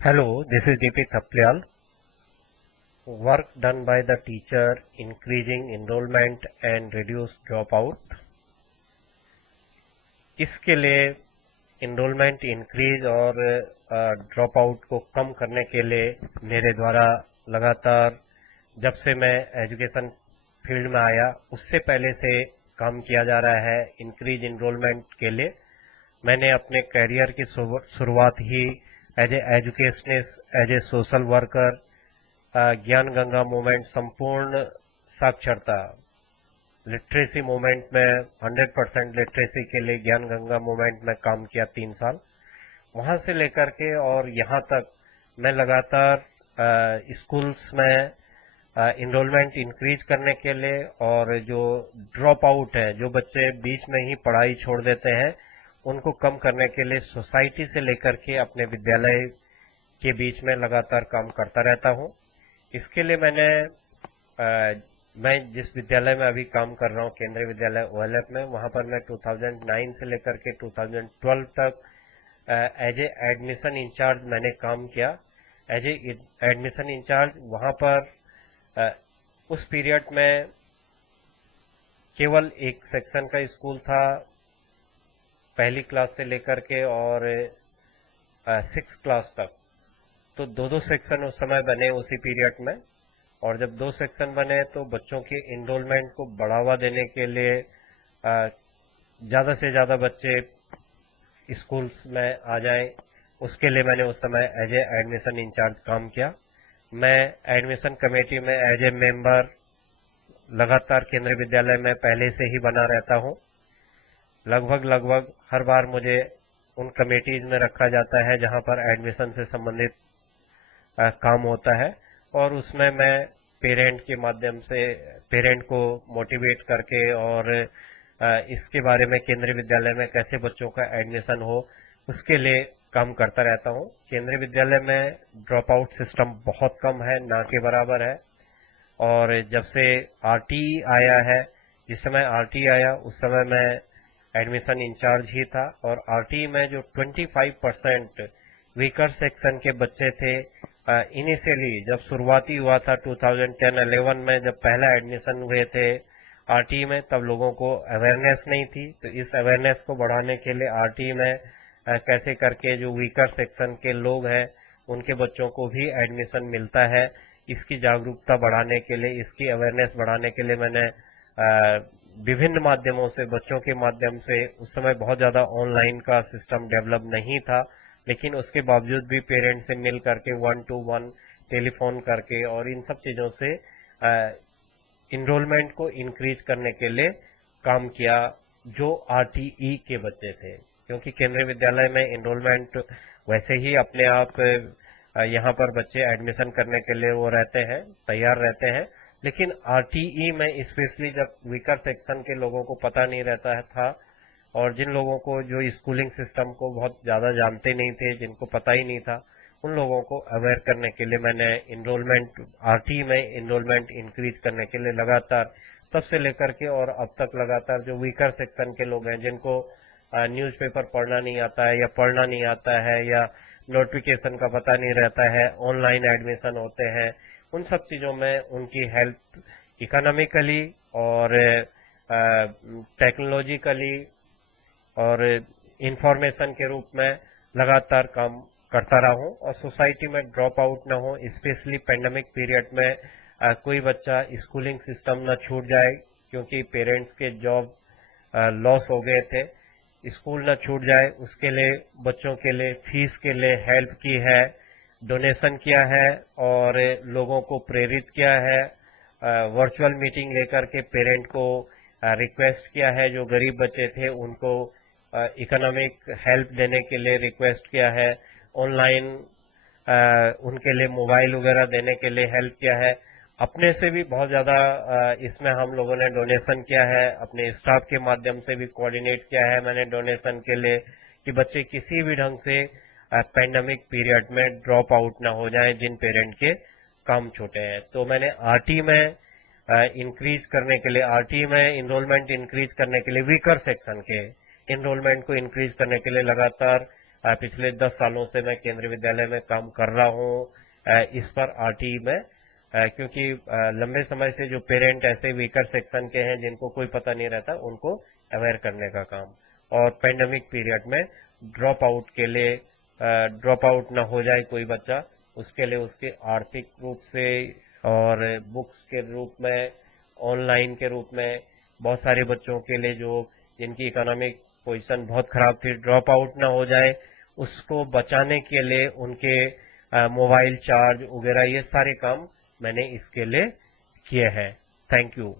Hello, this is DP Thaplyal. Work done by the teacher, increasing enrollment and reduce dropout. इसके लिए enrollment increase और dropout को कम करने के लिए मेरे द्वारा लगातार जब से मैं एजुकेशन फील्ड में आया उससे पहले से काम किया जा रहा है इंक्रीज इनरोलमेंट के लिए। मैंने अपने करियर की शुरुआत ही as a educationist, as a social worker, Gyan Ganga movement, संपूर्ण साक्षरता लिटरेसी मूवमेंट में 100% लिटरेसी के लिए ज्ञान गंगा मूवमेंट में काम किया 3 साल। वहां से लेकर के और यहाँ तक मैं लगातार स्कूल्स में इनरोलमेंट इंक्रीज करने के लिए और जो ड्रॉप आउट है, जो बच्चे बीच में ही पढ़ाई छोड़ देते हैं, उनको कम करने के लिए सोसाइटी से लेकर के अपने विद्यालय के बीच में लगातार काम करता रहता हूं। इसके लिए मैं जिस विद्यालय में अभी काम कर रहा हूं, केंद्रीय विद्यालय ओएलएफ में, वहां पर मैं 2009 से लेकर के 2012 तक एज ए एडमिशन इंचार्ज मैंने काम किया। एज ए एडमिशन इंचार्ज वहां पर उस पीरियड में केवल एक सेक्शन का स्कूल था, पहली क्लास से लेकर के और 6 क्लास तक। तो दो सेक्शन उस समय बने उसी पीरियड में, और जब 2 सेक्शन बने तो बच्चों के इनरोलमेंट को बढ़ावा देने के लिए ज्यादा से ज्यादा बच्चे स्कूल्स में आ जाएं, उसके लिए मैंने उस समय एज ए एडमिशन इंचार्ज काम किया। मैं एडमिशन कमेटी में एज ए मेंबर लगातार केंद्रीय विद्यालय में पहले से ही बना रहता हूं। लगभग हर बार मुझे उन कमेटीज में रखा जाता है जहां पर एडमिशन से संबंधित काम होता है, और उसमें मैं पेरेंट के माध्यम से पेरेंट को मोटिवेट करके और इसके बारे में केंद्रीय विद्यालय में कैसे बच्चों का एडमिशन हो, उसके लिए काम करता रहता हूं। केंद्रीय विद्यालय में ड्रॉप आउट सिस्टम बहुत कम है, ना के बराबर है। और जब से आरटी आया है, जिस समय आरटी आया उस समय मैं एडमिशन इंचार्ज ही था, और आरटी में जो 25% वीकर सेक्शन के बच्चे थे, इनिशियली जब शुरुआती हुआ था 2010-11 में, जब पहला एडमिशन हुए थे आरटी में, तब लोगों को अवेयरनेस नहीं थी। तो इस अवेयरनेस को बढ़ाने के लिए आरटी में कैसे करके जो वीकर सेक्शन के लोग हैं उनके बच्चों को भी एडमिशन मिलता है, इसकी जागरूकता बढ़ाने के लिए, इसकी अवेयरनेस बढ़ाने के लिए मैंने विभिन्न माध्यमों से, बच्चों के माध्यम से, उस समय बहुत ज्यादा ऑनलाइन का सिस्टम डेवलप नहीं था, लेकिन उसके बावजूद भी पेरेंट्स से मिल करके 1-to-1 टेलीफोन करके और इन सब चीजों से इनरोलमेंट को इंक्रीज करने के लिए काम किया जो आरटीई के बच्चे थे। क्योंकि केंद्रीय विद्यालय में इनरोलमेंट वैसे ही अपने आप यहाँ पर बच्चे एडमिशन करने के लिए वो रहते हैं, तैयार रहते हैं, लेकिन आरटीई में स्पेशली जब वीकर सेक्शन के लोगों को पता नहीं रहता था, और जिन लोगों को जो स्कूलिंग सिस्टम को बहुत ज्यादा जानते नहीं थे, जिनको पता ही नहीं था, उन लोगों को अवेयर करने के लिए मैंने इनरोलमेंट, आरटी में इनरोलमेंट इंक्रीज करने के लिए लगातार तब से लेकर के और अब तक लगातार जो वीकर सेक्शन के लोग हैं, जिनको न्यूज़पेपर पढ़ना नहीं आता है या पढ़ना नहीं आता है या नोटिफिकेशन का पता नहीं रहता है, ऑनलाइन एडमिशन होते हैं, उन सब चीजों में उनकी हेल्प इकोनॉमिकली और टेक्नोलॉजिकली और इंफॉर्मेशन के रूप में लगातार काम करता रहा हूं, और सोसाइटी में ड्रॉप आउट न हो, स्पेशली पेंडेमिक पीरियड में कोई बच्चा स्कूलिंग सिस्टम न छूट जाए, क्योंकि पेरेंट्स के जॉब लॉस हो गए थे, स्कूल न छूट जाए, उसके लिए बच्चों के लिए फीस के लिए हेल्प की है, डोनेशन किया है और लोगों को प्रेरित किया है, वर्चुअल मीटिंग लेकर के पेरेंट को रिक्वेस्ट किया है, जो गरीब बच्चे थे उनको इकोनॉमिक हेल्प देने के लिए रिक्वेस्ट किया है, ऑनलाइन उनके लिए मोबाइल वगैरह देने के लिए हेल्प किया है। अपने से भी बहुत ज्यादा इसमें हम लोगों ने डोनेशन किया है, अपने स्टाफ के माध्यम से भी कोऑर्डिनेट किया है मैंने डोनेशन के लिए, कि बच्चे किसी भी ढंग से पैंडेमिक पीरियड में ड्रॉप आउट ना हो जाएं, जिन पेरेंट के काम छोटे हैं। तो मैंने आरटी में इंक्रीज करने के लिए, आरटी में इनरोलमेंट इंक्रीज करने के लिए, वीकर सेक्शन के इनरोलमेंट को इंक्रीज करने के लिए लगातार पिछले 10 सालों से मैं केंद्रीय विद्यालय में काम कर रहा हूँ इस पर आरटीई में, क्योंकि लंबे समय से जो पेरेंट ऐसे वीकर सेक्शन के हैं जिनको कोई पता नहीं रहता, उनको अवेयर करने का काम। और पेंडेमिक पीरियड में ड्रॉप आउट के लिए, ड्रॉप आउट ना हो जाए कोई बच्चा, उसके लिए उसके आर्थिक रूप से और बुक्स के रूप में, ऑनलाइन के रूप में, बहुत सारे बच्चों के लिए जो जिनकी इकोनॉमिक पोजीशन बहुत खराब थी, ड्रॉप आउट ना हो जाए, उसको बचाने के लिए उनके मोबाइल चार्ज वगैरह ये सारे काम मैंने इसके लिए किए हैं। Thank you.